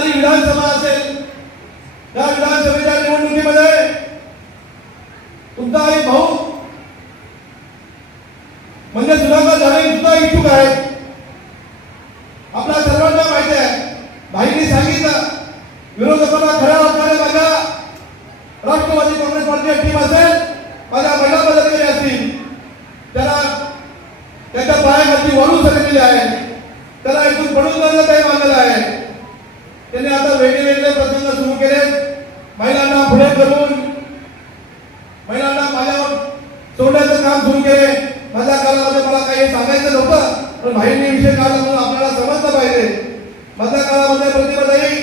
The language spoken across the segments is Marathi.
येणारी विधानसभा असेल त्या विधानसभेच्या निवडणुकीमध्ये तुमचा एक भाऊ म्हणजे सुधाकर झाले सुद्धा इच्छुक आहेत. आपल्या सर्वांना माहिती आहे भाईंनी सांगितलं विरोधकांना खऱ्या अर्थाने माझ्या राष्ट्रवादी काँग्रेस पार्टीची टीम असेल माझ्या महिला पदाधिकारी असतील त्याला त्याच्या पायाखाली वाळू सरकलेली आहे. त्याला इथून पडून जायला काही मानलेलं आहे. काम सुरू केले. माझ्या काळामध्ये मला काही सांगायचं नव्हतं पण भाईंनी विषय काढला म्हणून आपल्याला समजलं पाहिजे. माझ्या काळामध्ये प्रतिभाताई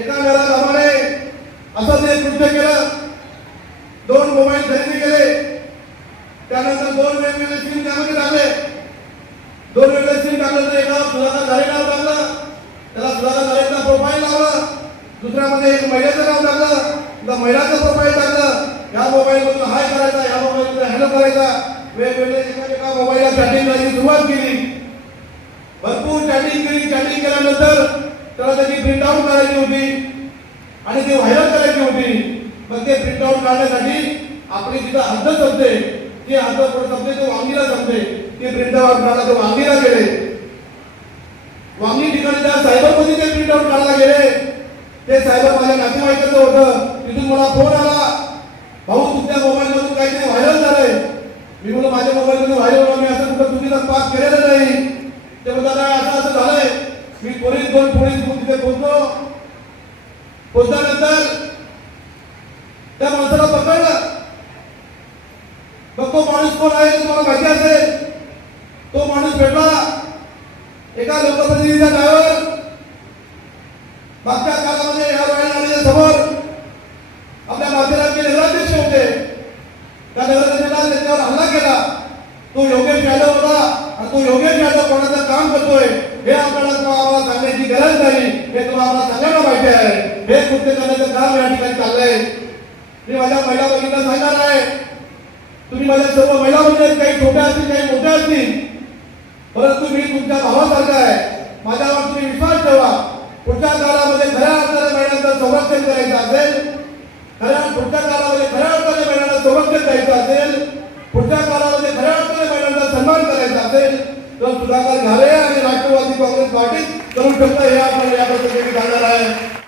एका घराप्रमाणे असं ते कृत्य केलं दोन मोबाईल खरेदी केले त्यानंतर दोन वेगवेगळे सिम त्यामध्ये टाकले. दोन वेगळे सिम टाकलं तर एका सुधाकर झाले नाव टाकलं त्याला सुधाकर झालेचा प्रोफाईल लावला दुसऱ्यामध्ये एक महिलेचं नाव टाकलं महिलाचं प्रोफाईल टाकलं. या मोबाईलमधून हाय करायचा या मोबाईलमधून हॅलो करायचा. वेगवेगळ्या एका एका मोबाईलला चॅटिंग करायची सुरुवात केली. भरपूर चॅटिंग केली. चॅटिंग केल्यानंतर त्याला त्याची प्रिंट आउट करायची होती. आणि ती व्हायरल करायची होती. मग ते प्रिंट आउट काढण्यासाठी आपली तिथं अर्ध संपते ती अर्ध पुढे संपते तो वांगीला जमते ते प्रिंट आउट काढला ते वांगीला गेले. वांगी ठिकाणी त्या सायबरमध्ये ते प्रिंट आउट काढला गेले. ते सायबर माझ्या नातेवाईकाचं होतं. तिथून मला फोन आला भाऊ तुमच्या मोबाईल मधून काहीतरी व्हायरल झालंय मी म्हणलं माझ्या मोबाईलमध्ये व्हायरल होणार मी असं कुठं चुकीचा पास केलेला नाही. ते म्हणतात "नाही, असं असं झालंय. मी पोलीस दोन पोलीस तिथे पोहोचलो. पोहोचल्यानंतर त्या माणसाला पकडलं. मग तो माणूस कोण आहे तुम्हाला माहिती असेल. तो माणूस भेटला. एका लोकप्रतिनिधीचा ड्रायव्हर मागच्या काळामध्ये या वयाच्या समोर आपल्या माध्यमाचे नगराध्यक्ष होते. त्या नगर नगराध्यक्षाला त्याच्यावर हल्ला केला. तो योगेश यादव होता आणि तो योगेश यादव कोणाचं काम करतोय हे आपल्याला तुम्हाला आम्हाला सांगण्याची गरज नाही. हे तुम्हाला सांगायला माहिती आहे. हे कृत्य करण्याचं काम या ठिकाणी चाललंय. मी माझ्या महिला भगिनीला सांगणार आहे. तुम्ही माझ्या सर्व महिला बहिणी काही छोट्या असतील काही मोठ्या असतील परंतु मी तुमच्या भावासारखा आहे. माझ्यावर तुम्ही विश्वास ठेवा. पुढच्या काळामध्ये खऱ्या अर्थाने महिलांचं संरक्षण करायचं असेल खऱ्या पुढच्या काळामध्ये खऱ्या अर्थाने महिलांना संरक्षण द्यायचं असेल पुढच्या काळामध्ये खऱ्या अर्थाने महिलांचा सन्मान करायचा असेल तर सुधाकर घाले आणि राष्ट्रवादी काँग्रेस पार्टीत करू शकता हे आपण या पद्धतीने जाणार आहे.